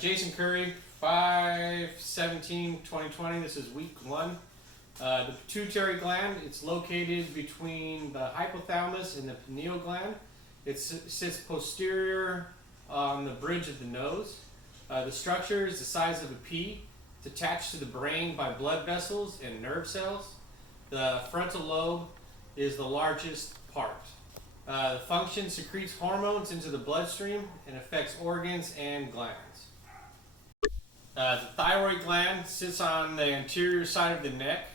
Jason Curry, 5/17/2020. This is week 1. The pituitary gland, it's located between the hypothalamus and the pineal gland. It sits posterior on the bridge of the nose. The structure is the size of a pea. It's attached to the brain by blood vessels and nerve cells. The frontal lobe is the largest part. The function secretes hormones into the bloodstream and affects organs and glands. The thyroid gland sits on the anterior side of the neck.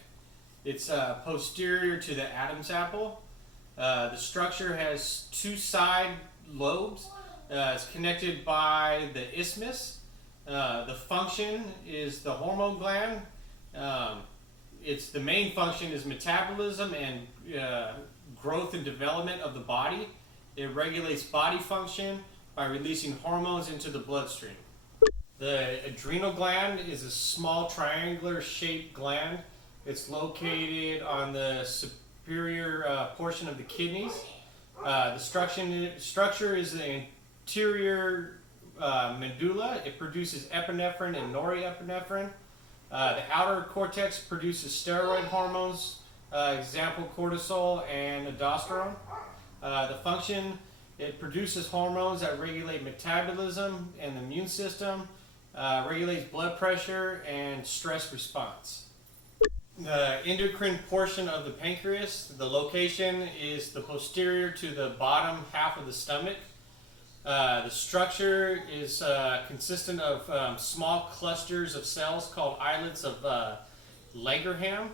It's posterior to the Adam's apple. The structure has 2 side lobes. It's connected by the isthmus. The function is the hormone gland. The main function is metabolism and growth and development of the body. It regulates body function by releasing hormones into the bloodstream. The adrenal gland is a small triangular shaped gland. It's located on the superior portion of the kidneys. The structure is the anterior medulla. It produces epinephrine and norepinephrine. The outer cortex produces steroid hormones, example cortisol and aldosterone. The function, it produces hormones that regulate metabolism and the immune system, regulates blood pressure and stress response. The endocrine portion of the pancreas, the location is the posterior to the bottom half of the stomach. The structure is consistent of small clusters of cells called islets of Langerhans.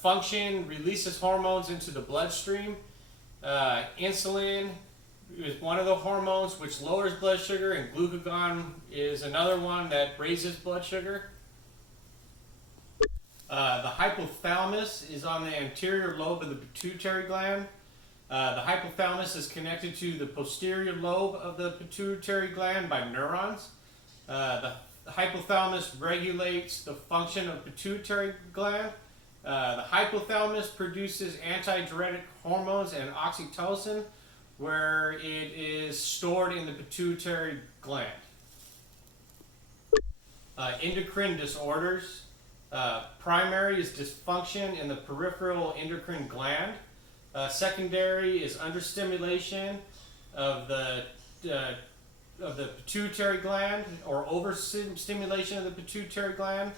Function releases hormones into the bloodstream. Insulin is one of the hormones which lowers blood sugar, and glucagon is another one that raises blood sugar. The hypothalamus is on the anterior lobe of the pituitary gland. The hypothalamus is connected to the posterior lobe of the pituitary gland by neurons. The hypothalamus regulates the function of the pituitary gland. The hypothalamus produces antidiuretic hormones and oxytocin, where it is stored in the pituitary gland. Endocrine disorders. Primary is dysfunction in the peripheral endocrine gland. Secondary is understimulation of the pituitary gland or overstimulation of the pituitary gland.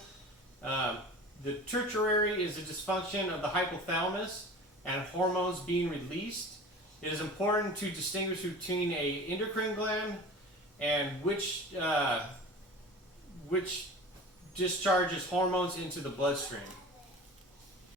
The tertiary is a dysfunction of the hypothalamus and hormones being released. It is important to distinguish between a endocrine gland and which discharges hormones into the bloodstream.